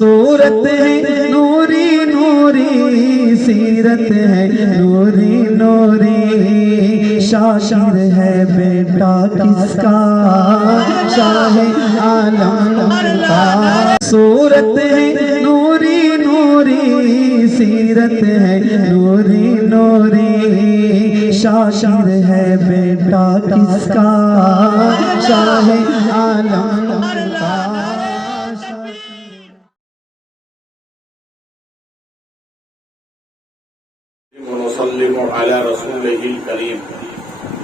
صورت ہے نوری نوری، سیرت ہے نوری نوری، شاعر ہے بیٹا کس کا، شاہ عالم کا۔ صورت ہے نوری نوری، سیرت ہے نوری نوری، شاعر ہے بیٹا کس کا، شاہ عالم کا۔ ونسلم على رسوله الكريم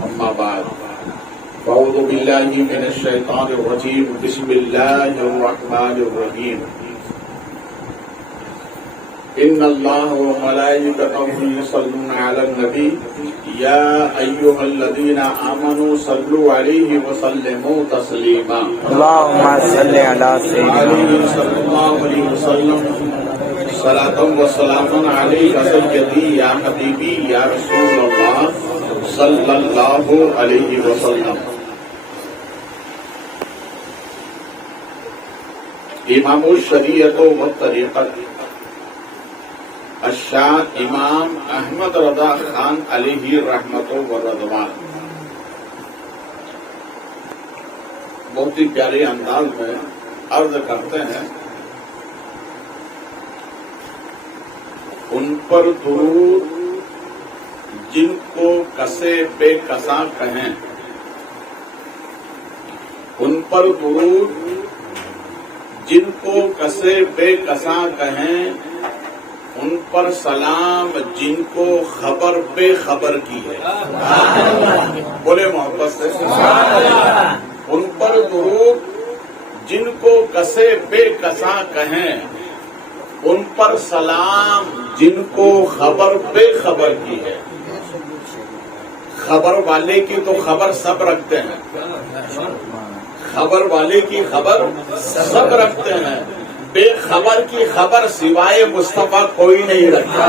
أما بعد فأعوذ بالله من الشيطان الرجيم بسم الله الرحمن الرحيم إن الله وملائكته يصلون على النبي يا أيها الذين آمنوا صلوا عليه وسلموا تسليما اللهم صل على سيدنا صلى الله عليه وسلم صلاة وسلام عليك سيدي يا حبيبي يا رسول الله صلى الله عليه وسلم۔ امام الشریعت و طریقت الشاہ امام احمد رضا خان علیہ رحمت و رضوان بہت ہی پیارے انداز میں عرض کرتے ہیں، ان پر درود جن کو کسے بے کساں کہیں، ان پر درود جن کو کسے بے کساں کہیں، ان پر سلام جن کو خبر بے خبر کی ہے۔ بولے محبت سے ان پر درود جن کو کسے بے کساں کہیں، ان پر سلام جن کو خبر بے خبر کی ہے۔ خبر والے کی تو خبر سب رکھتے ہیں، خبر والے کی خبر سب رکھتے ہیں، بے خبر کی خبر سوائے مصطفیٰ کوئی نہیں رکھتا۔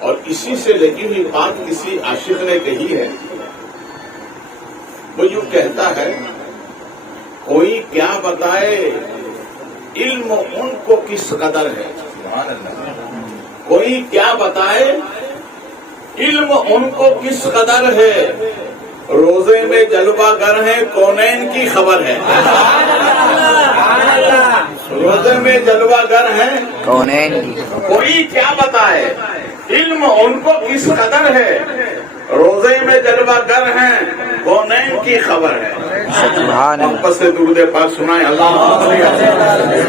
اور اسی سے لگی ہوئی بات کسی عاشق نے کہی ہے، وہ یوں کہتا ہے، کوئی کیا بتائے علم ان کو کس قدر ہے، کوئی کیا بتائے علم ان کو کس قدر ہے، روزے میں جلوہ گر ہیں کونین کی خبر ہے۔ روزے میں جلوہ گر ہیں کونین کی، کوئی کیا بتائے علم ان کو کس قدر ہے، روزے میں جلوہ گر ہیں کونین کی خبر ہے۔ سبحان اللہ۔ واپس سے درود پاک سنائیں، اللہم صل علی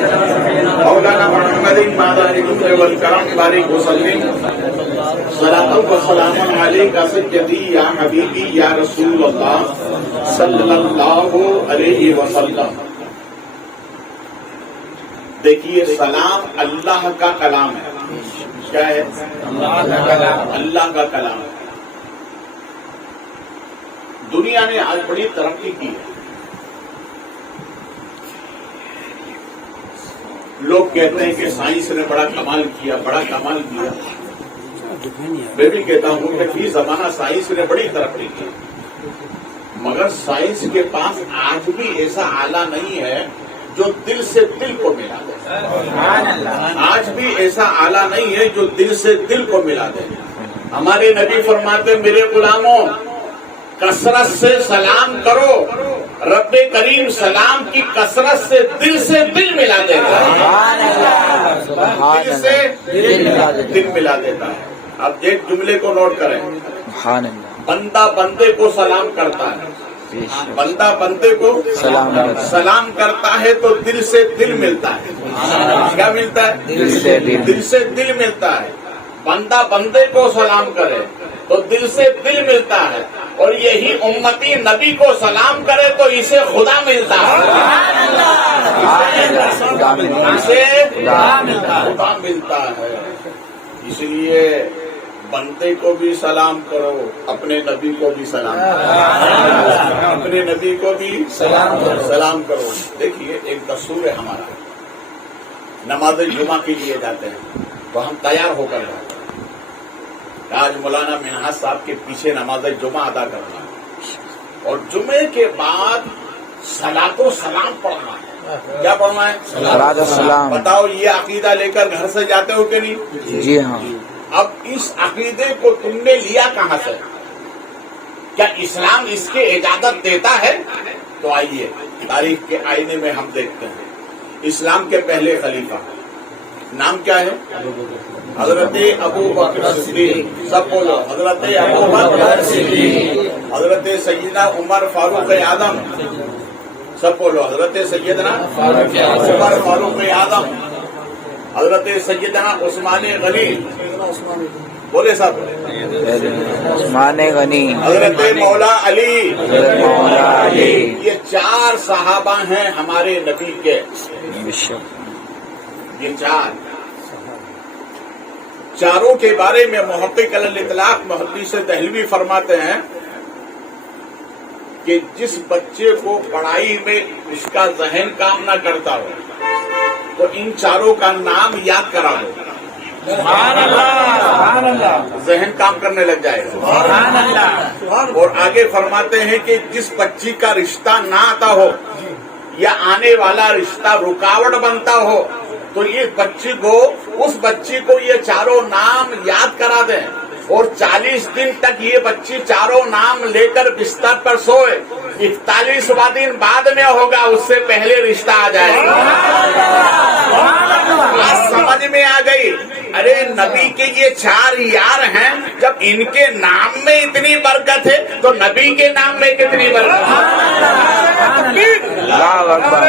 مولانا محمد مادہ والکرم بارک وسلم صلاۃ و سلام علیک سیدی یا حبیبی یا رسول اللہ صلی اللہ علیہ وسلم۔ دیکھیے، سلام اللہ کا کلام ہے۔ کیا ہے؟ اللہ کا کلام ہے۔ دنیا نے آج بڑی ترقی کی ہے، لوگ کہتے ہیں کہ سائنس نے بڑا کمال کیا، بڑا کمال کیا۔ میں بھی کہتا ہوں کہ فی زمانہ سائنس نے بڑی ترقی کی، مگر سائنس کے پاس آج بھی ایسا آلہ نہیں ہے جو دل سے دل کو ملا دے۔ آج بھی ایسا آلہ نہیں ہے جو دل سے دل کو ملا دے۔ ہمارے نبی فرماتے، میرے غلاموں کثرت سے سلام کرو، رب کریم سلام کی کثرت سے دل ملا دیتا ہے، دل سے دل ملا دیتا ہے۔ اب ایک جملے کو نوٹ کریں، بندہ بندے کو سلام کرتا ہے، بندہ بندے کو سلام کرتا ہے تو دل سے دل ملتا ہے۔ کیا ملتا ہے؟ دل سے دل ملتا ہے۔ بندہ بندے کو سلام کرے تو دل سے دل ملتا ہے، اور یہی امتی نبی کو سلام کرے تو اسے خدا ملتا ہے، اسے خدا ملتا ہے۔ اس لیے بندے کو بھی سلام کرو، اپنے نبی کو بھی سلام کرو، اپنے نبی کو بھی سلام کرو۔ دیکھیے، ایک دستور ہے ہمارا، نماز جمعہ کے لیے جاتے ہیں تو ہم تیار ہو کر جاتے ہیں۔ آج مولانا منہاج صاحب کے پیچھے نماز جمعہ ادا کرنا، اور جمعے کے بعد सलातो सलाम पढ़ना है। क्या पढ़ना है? सलात और सलाम। बताओ, ये अकीदा लेकर घर से जाते हो कि नहीं? जी हाँ। अब इस अकीदे को तुमने लिया कहाँ से? क्या इस्लाम इसकी इजाजत देता है? तो आइए तारीख के आईने में हम देखते हैं। इस्लाम के पहले खलीफा नाम क्या है? हजरत अबू बकर सिद्दीक। सब बोलो, हजरत अबू बकर सिद्दीक। हजरत सैयदना उमर फारूक आदम। सब बोलो, हजरत सैयदना उमर फारूक आदम। हजरत सैयदना उस्मान गनी। बोले सब, उस्मान गनी, हजरत मौला अली। हज़रत मौला अली। ये 4 सहाबा हैं हमारे नबी के। ये 4 चारों के बारे में मुहक्किक अल-इतलाक मुहद्दिस दहलवी फरमाते हैं कि जिस बच्चे को पढ़ाई में उसका जहन काम न करता हो तो इन चारों का नाम याद करा दो, जहन काम करने लग जाएगा। और आगे फरमाते हैं कि जिस बच्ची का रिश्ता ना आता हो या आने वाला रिश्ता रुकावट बनता हो तो ये उस बच्ची को ये चारों नाम याद करा दें और 40 दिन तक ये बच्ची चारों नाम लेकर बिस्तर पर सोए। 41वां दिन बाद में होगा, उससे पहले रिश्ता आ जाएगा। आज समझ में आ गई। अरे नबी के ये 4 यार हैं, जब इनके नाम में इतनी बरकत है तो नबी के नाम में कितनी बरकत है। अल्लाहु अकबर।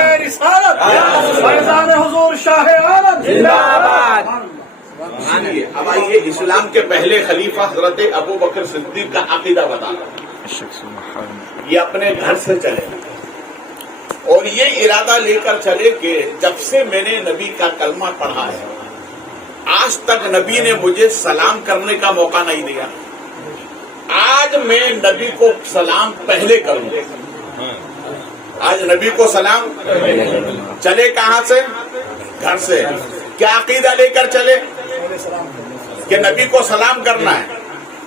अब आइए इस्लाम के पहले खलीफा हजरत अबू बकर सिद्दीक का अकीदा बता रहा हूं। ये अपने घर से चले और ये इरादा लेकर चले कि जब से मैंने नबी का कलमा पढ़ा है आज तक नबी ने मुझे सलाम करने का मौका नहीं दिया। आज मैं नबी को सलाम पहले करूंगा। आज नबी को सलाम चले कहां से? घर से। क्या अकीदा लेकर चले कि नबी को सलाम करना है।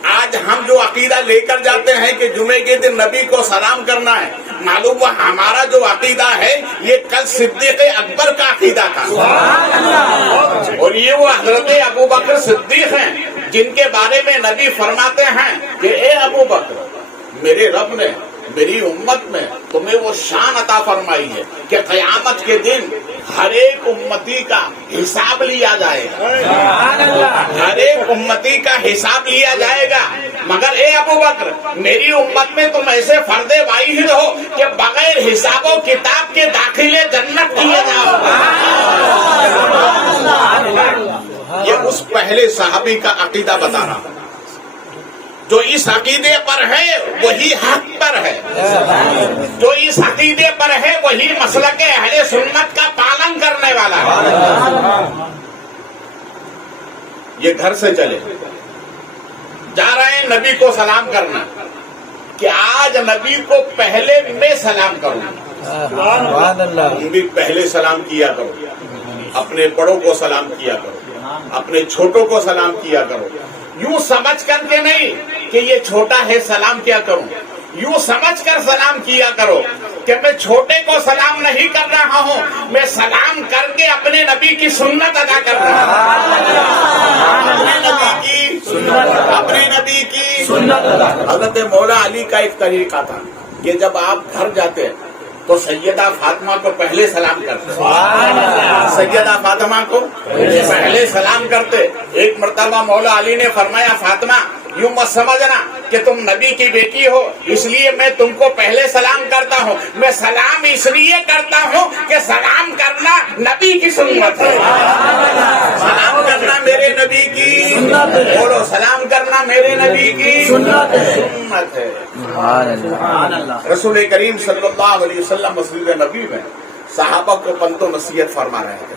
आज हम जो अकीदा लेकर जाते हैं कि जुमे के दिन नबी को सलाम करना है, मालूम हुआ हमारा जो अकीदा है ये कल सिद्दीक अकबर का अकीदा था। और ये वो हजरत अबू बकर सिद्दीक हैं जिनके बारे में नबी फरमाते हैं कि ए अबू बकर, मेरे रब ने मेरी उम्मत में तुम्हें वो शान अता फरमाई है कि क़यामत के दिन हर एक उम्मती का हिसाब लिया जाएगा। हर एक उम्मती का हिसाब लिया जाएगा। मगर ए अबू बकर, मेरी उम्मत में तुम ऐसे फर्दे वाहिद हो कि बगैर हिसाबो किताब के दाखिले जन्नत किए जाओ। ये उस पहले सहाबी का अकीदा बता रहा हूं। जो इस अकीदे पर है वही हक पर है। जो इस अकीदे पर है वही मसलक अहले सुन्नत का पालन करने वाला है। ये घर से चले जा रहे हैं नबी को सलाम करना कि आज नबी को पहले मैं सलाम करूं। तुम भी पहले सलाम किया करो, अपने बड़ों को सलाम किया करो, अपने छोटों को सलाम किया करो। यूं समझ करके नहीं कि ये छोटा है सलाम क्या करूं, यूं समझ कर सलाम किया करो कि मैं छोटे को सलाम नहीं कर रहा हूं, मैं सलाम करके अपने नबी की सुन्नत अदा कर रहा हूं। अपने नबी की सुन्नत। हजरत मौला अली का एक तरीका था कि जब आप घर जाते तो सैयदा फातिमा को पहले सलाम करते। सैयदा फातिमा को पहले सलाम करते। एक मर्तबा मौला अली ने फरमाया, फातिमा यूं मत समझना कि तुम नबी की बेटी हो इसलिए मैं तुमको पहले सलाम करता हूँ। मैं सलाम इसलिए करता हूँ कि सलाम करना नबी की सुन्नत है। सलाम करना मेरे नबी की सुन्नत है। बोलो, सलाम करना मेरे नबी की सुन्नत है। रसूल करीम सल्लल्लाहु अलैहि वसल्लम मस्जिद नबी में सहाबा को पंतो नसीहत फरमा रहे थे।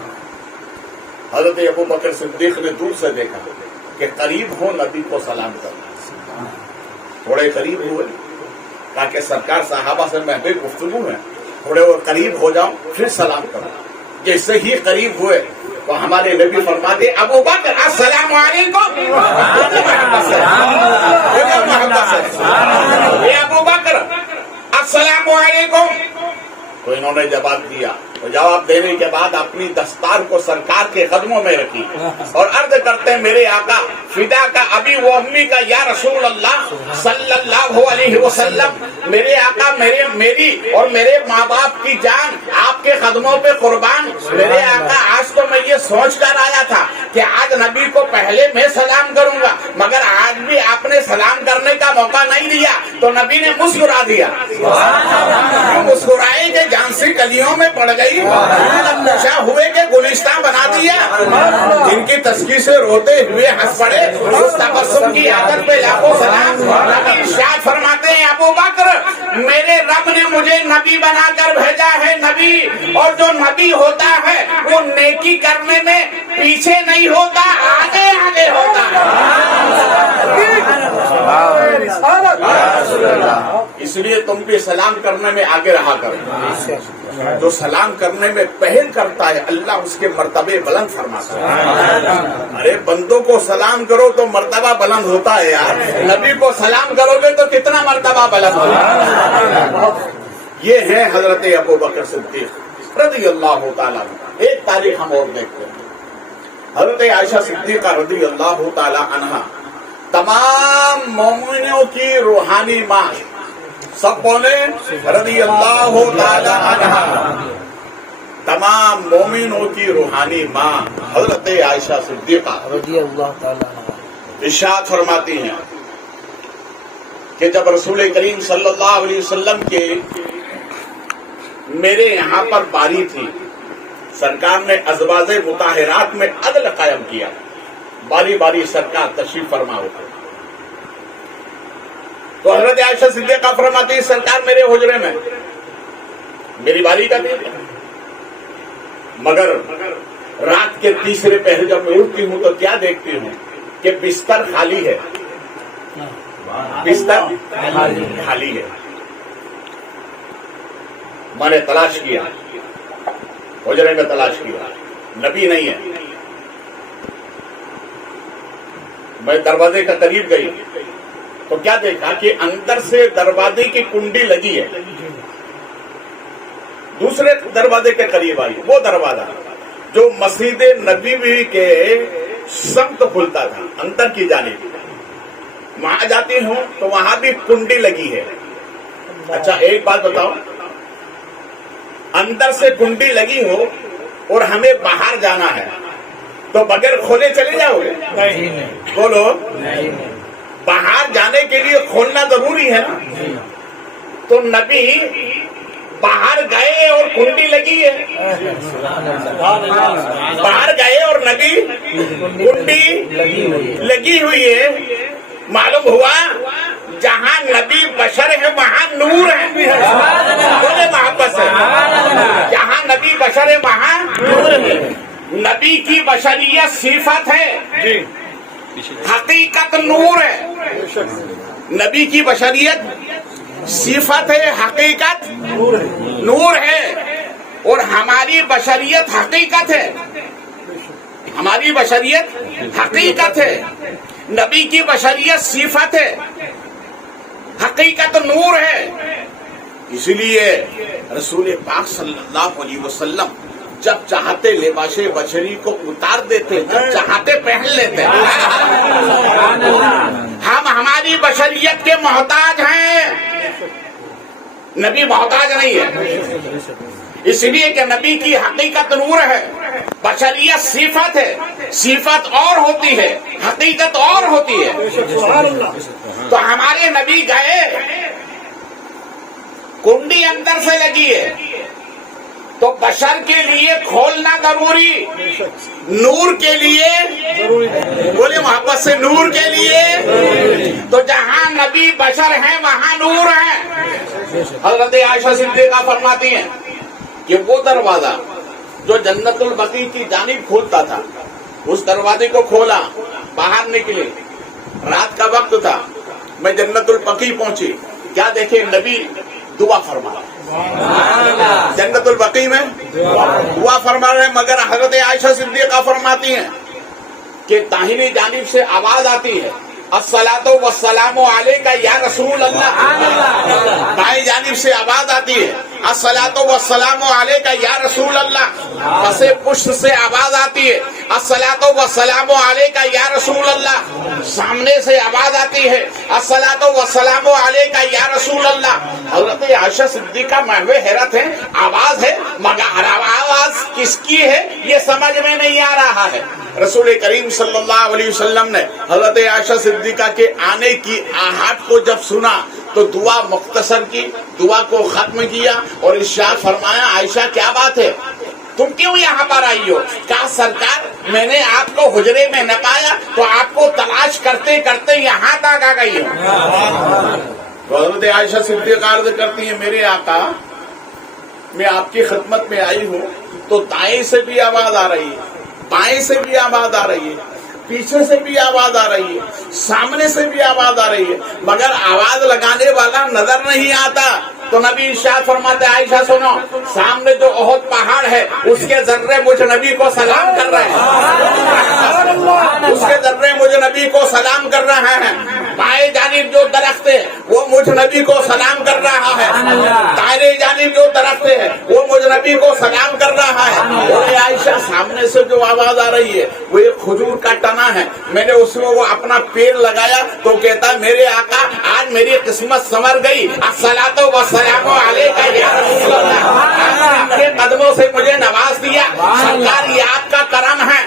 हजरत अबू बकर सिद्दीक ने दूर से देखा कि करीब हो नबी को सलाम करना। थोड़े करीब हुए ताकि सरकार सहाबा से महबूब गुफ्तगू है, थोड़े और करीब हो जाओ फिर सलाम करो। जैसे ही करीब हुए तो हमारे नबी फरमाते, अबू बकर अस्सलाम वालेकुम। अबू बकर अस्सलाम वालेकुम। تو انہوں نے جواب دیا، اور جواب دینے کے بعد اپنی دستار کو سرکار کے قدموں میں رکھی اور عرض کرتے ہیں میرے آقا فدا کا ابھی وہ امی کا یا رسول اللہ صلی اللہ علیہ وسلم، میرے آقا میری اور میرے ماں باپ کی جان آپ کے قدموں پہ قربان۔ میرے آقا آج تو میں یہ سوچ کر آیا تھا کہ آج نبی کو پہلے میں سلام کروں گا، مگر آج بھی آپ نے سلام کرنے کا موقع نہیں دیا، تو نبی نے مسکرا دیا۔ مسکرائے کہ جان سی کلیوں میں پڑ گئی، نشہ ہوئے کہ گلستان بنا دیا، جن کی تسکی سے روتے ہوئے ہنس پڑے، اس تبسم کی عادت پہ لاکھوں سلام۔ نبی ارشاد فرماتے ہیں ابو بکر میرے رب نے مجھے نبی بنا کر بھیجا ہے نبی، اور جو نبی ہوتا ہے وہ نیکی کرنے میں پیچھے نہیں ہوتا، آگے آگے ہوتا ہے۔ اس لیے تم بھی سلام کرنے میں آگے رہا کرو، جو سلام کرنے میں پہل کرتا ہے اللہ اس کے مرتبے بلند فرماتا ہے۔ ارے بندوں کو سلام کرو تو مرتبہ بلند ہوتا ہے یار، نبی کو سلام کرو گے تو کتنا مرتبہ بلند ہوگا۔ یہ ہے حضرت ابو بکر صدیق رضی اللہ تعالیٰ عنہ۔ ایک تاریخ ہم اور دیکھتے ہیں، حضرت عائشہ صدیقہ رضی اللہ تعالیٰ عنہا تمام مومنوں کی روحانی ماں، سب بولے رضی اللہ تعالیٰ عنہا، تمام مومنوں کی روحانی ماں حضرت عائشہ صدیقہ رضی اللہ تعالیٰ عنہ ارشاد فرماتی ہیں کہ جب رسول کریم صلی اللہ علیہ وسلم کے میرے یہاں پر باری تھی، سرکار نے ازواج مطہرات میں عدل قائم کیا، باری باری سرکار تشریف فرما ہوتے، تو حضرت عائشہ صدیقہ فرماتی سرکار میرے حجرے میں میری باری کا دن، مگر رات کے تیسرے پہر جب میں اٹھتی ہوں تو کیا دیکھتی ہوں کہ بستر خالی ہے، بستر خالی ہے۔ میں نے تلاش کیا، حجرے میں تلاش کیا، نبی نہیں ہے۔ میں دروازے کا قریب گئی تو کیا دیکھا کہ اندر سے دروازے کی کنڈی لگی ہے، دوسرے دروازے کے قریب آئی، وہ دروازہ جو مسجد نبوی کے سمت کھلتا تھا اندر کی جانب، وہاں جاتی ہوں تو وہاں بھی کنڈی لگی ہے۔ اچھا ایک بات بتاؤ، اندر سے کنڈی لگی ہو اور ہمیں باہر جانا ہے تو بغیر کھولے چلے جاؤ گے؟ بولو، باہر جانے کے لیے کھولنا ضروری ہے نا، تو نبی باہر گئے اور کنڈی لگی ہے، باہر گئے اور نبی کنڈی لگی ہوئی ہے، معلوم ہوا جہاں نبی بشر ہے وہاں نور ہے، بولے محبت سے، جہاں نبی بشر ہے وہاں نور ہے۔ نبی کی بشریت صفت ہے، حقیقت نور ہے، نبی کی بشریت صفت ہے، حقیقت نور ہے، اور ہماری بشریت حقیقت ہے، ہماری بشریت حقیقت ہے، نبی کی بشریت صفت ہے، حقیقت نور ہے۔ اس لیے رسول پاک صلی اللہ علیہ وسلم جب چاہتے لباس بشری کو اتار دیتے، جب چاہتے پہن لیتے۔ ہم ہماری بشریت کے محتاج ہیں، نبی محتاج نہیں ہے، اس لیے کہ نبی کی حقیقت نور ہے، بشریت صفت ہے، صفت اور ہوتی ہے، حقیقت اور ہوتی ہے۔ تو ہمارے نبی گئے، کنڈی اندر سے لگی ہے تو بشر کے لیے کھولنا ضروری، نور کے لیے، بولے محبت سے، نور کے لیے، تو جہاں نبی بشر ہیں وہاں نور ہے۔ حضرت عائشہ صدیقہ فرماتی ہیں کہ وہ دروازہ جو جنت البقیع کی جانب کھولتا تھا، اس دروازے کو کھولا، باہر نکلے، رات کا وقت تھا، میں جنت البقیع پہنچی، کیا دیکھے نبی دعا فرما جنت البقیع میں دعا فرما رہے ہیں، مگر حضرت عائشہ صدیقہ فرماتی ہیں کہ داہنی جانب سے آواز آتی ہے अस्सलातो वस्सलामु अलैका या रसूल अल्लाह। दाएं जानिब से आवाज आती है अस्सलातो वस्सलामु अलैका या रसूल अल्लाह। पसे पुष्ट से आवाज आती है अस्सलातो वस्सलामु अलैका या रसूल अल्लाह। सामने से आवाज आती है अस्सलातो वस्सलामु अलैका या रसूल अल्लाह। हजरत आयशा सिद्दीका महवे हैरत है, आवाज है मगर आवाज किसकी है ये समझ में नहीं आ रहा है। रसूल करीम सल्लल्लाहु अलैहि वसल्लम ने हजरत आयशा सिद्दीका के आने की आहट को जब सुना तो दुआ मुख्तसर की, दुआ को खत्म किया और इरशाद फरमाया आयशा क्या बात है, तुम क्यों यहाँ पर आई हो? कहा सरकार मैंने आपको हुजरे में न पाया तो आपको तलाश करते करते यहाँ तक आ गई हूँ। तो हजरत आयशा सिद्दीका अर्ज करती है मेरे आका मैं आपकी खिदमत में आई हूँ तो दाएं से भी आवाज आ रही है, बाएं से भी आवाज आ रही है, पीछे से भी आवाज आ रही है, सामने से भी आवाज आ रही है मगर आवाज लगाने वाला नजर नहीं आता। तो नबी इरशाद फरमाते आयशा सुनो, सामने जो ओहद पहाड़ है उसके जर्रे मुझ नबी को सलाम कर रहे हैं, उसके जर्रे मुझ नबी को सलाम कर रहे हैं। बाएं जानिब जो दरख्त है वो मुझ नबी को सलाम कर रहा है, दाएं जानिब जो दरख्त है वो मुझ नबी को सलाम कर रहा है। और आयशा सामने से जो आवाज आ रही है वो एक खजूर का तना है, मैंने उसमें वो अपना पेड़ लगाया तो कहता मेरे आका आज मेरी किस्मत संवर गई, अस्सलातो वस्सलामु अलैका या रसूल अल्लाह। आपके कदमों से मुझे नवाज दिया, सरकार ये आपका करम है।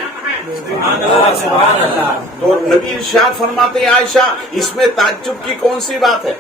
तो नबी इरशाद फरमाते हैं आयशा इसमें ताज्जुब की कौन सी बात है,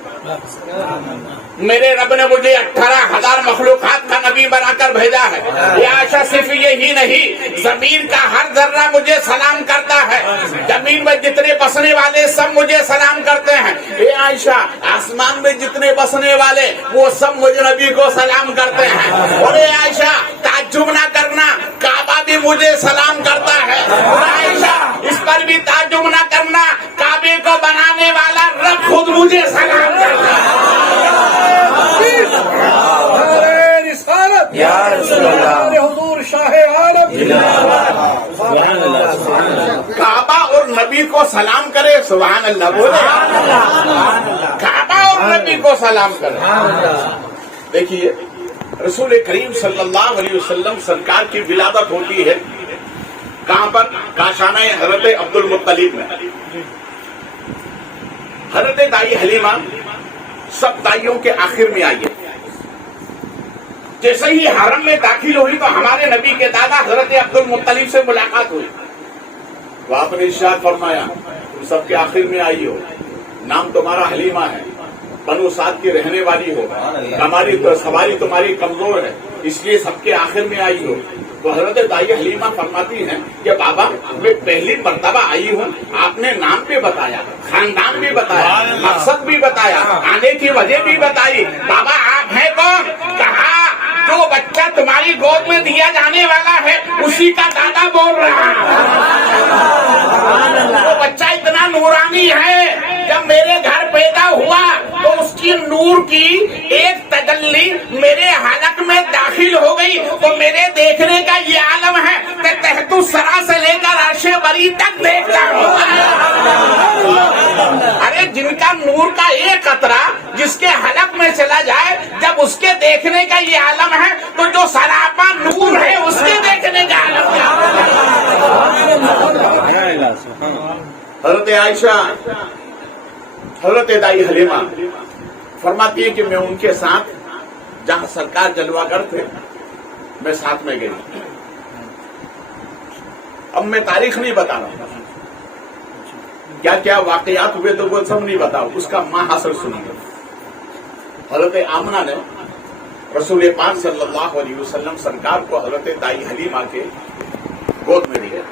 मेरे रब ने मुझे 18,000 मखलूकात का नबी बनाकर भेजा है। ये आयशा सिर्फ यही नहीं जमीन का हर जर्रा मुझे सलाम करता है, जमीन में जितने बसने वाले सब मुझे सलाम करते हैं। ये आयशा आसमान में जितने बसने वाले वो सब मुझे नबी को सलाम करते हैं। और ये आयशा ताज्जुब ना करना काबा भी मुझे सलाम करता है। और आयशा इस पर भी ताज्जुब ना करना काबे को बनाने वाला रब खुद मुझे सलाम करता है। या रसूल अल्लाह। हुजूर शाहे आलम काबा और नबी को सलाम करे, सुभान अल्लाह बोले, काबा और नबी को सलाम करे। देखिए रसूल करीम सल्लल्लाहु अलैहि वसल्लम सरकार की विलादत होती है कहाँ पर, काशाना हजरत अब्दुल मुत्तलिब में। हजरत दाई हलीमा सब दाइयों के आखिर में आई है। जैसे ही हरम में दाखिल हुई तो हमारे नबी के दादा हजरत अब्दुल मुत्तलिब से मुलाकात हुई। तो आपने इरशाद फरमाया तुम सबके आखिर में आई हो, नाम तुम्हारा हलीमा है, बनु साद की रहने वाली हो, हमारी तो सवारी तुम्हारी कमजोर है इसलिए सबके आखिर में आई हो। तो हजरत दाई हलीमा फरमाती हैं कि बाबा मैं पहली मर्तबा आई हूँ, आपने नाम भी बताया, खानदान भी बताया, मकसद भी बताया, आने की वजह भी बताई। बाबा आप हैं कौन? कहा जो बच्चा तुम्हारी गोद में दिया जाने वाला है उसी का दादा बोल रहा है। वो बच्चा इतना नूरानी है, जब मेरे घर पैदा हुआ तो उसकी नूर की एक तजल्ली मेरे हलक में दाखिल हो गई तो मेरे देखने का ये आलम है कि तहतु सरा से लेकर अर्शे बरी तक देखता हूँ। अरे जिनका नूर का एक कतरा जिसके हलक में चला जाए जब उसके देखने का ये आलम है तो जो सरापा नूर है उसके देखने का आलम है। हजरत आयशा हजरत दाई हलीमा फरमाती है कि मैं उनके साथ जहां सरकार जलवागर थे मैं साथ में गई। अब मैं तारीख नहीं बता रहा, क्या क्या वाकयात हुए तो वो सब नहीं बताओ, उसका महासर सुनिए। हजरत आमना ने रसूल पाक सल्लल्लाहु अलैहि वसल्लम सरकार को हजरत दाई हलीमा के गोद में दिया।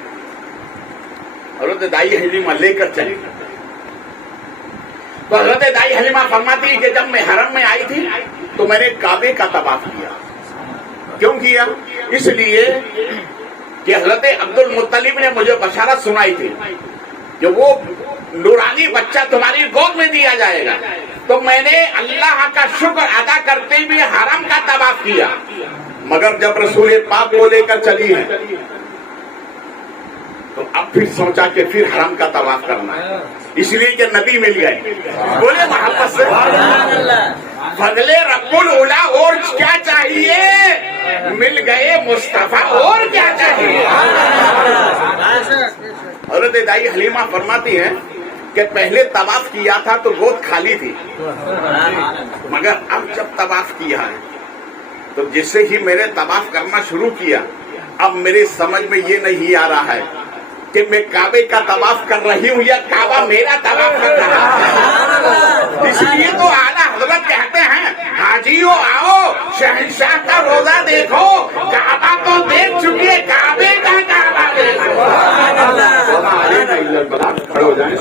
हजरत दाई हलीमा लेकर चली। तो हजरत दाई हलीमा फरमाती है कि जब मैं हरम में आई थी तो मैंने काबे का तवाफ किया। क्यों किया? इसलिए कि हजरत अब्दुल मुत्तलिब ने मुझे बशारत सुनाई थी कि वो नूरानी बच्चा तुम्हारी गोद में दिया जाएगा। तो मैंने अल्लाह का शुक्र अदा करते हुए हरम का तवाफ किया। मगर जब रसूल पाक को लेकर चली है तो अब फिर सोचा कि फिर हरम का तवाफ करना है। اس لیے کہ نبی مل گئے. بولے محبت سے فضل رب الاولا. اور کیا چاہیے؟ مل گئے مصطفیٰ. اور کیا چاہیے؟ حضرت دائی حلیمہ فرماتی ہیں کہ پہلے طواف کیا تھا تو گود خالی تھی، مگر اب جب طواف کیا ہے تو جیسے ہی میں نے طواف کرنا شروع کیا اب میرے سمجھ میں یہ نہیں آ رہا ہے کہ میں کعبے کا طواف کر رہی ہوں یا کعبہ میرا طواف کر رہا ہے. اس لیے تو اعلیٰ حضرت کہتے ہیں حاجیوں آؤ شہنشاہ کا روزہ دیکھو. کعبہ تو دیکھ چکے، کعبے کا کعبہ دیکھو. کھڑے ہو جائیں.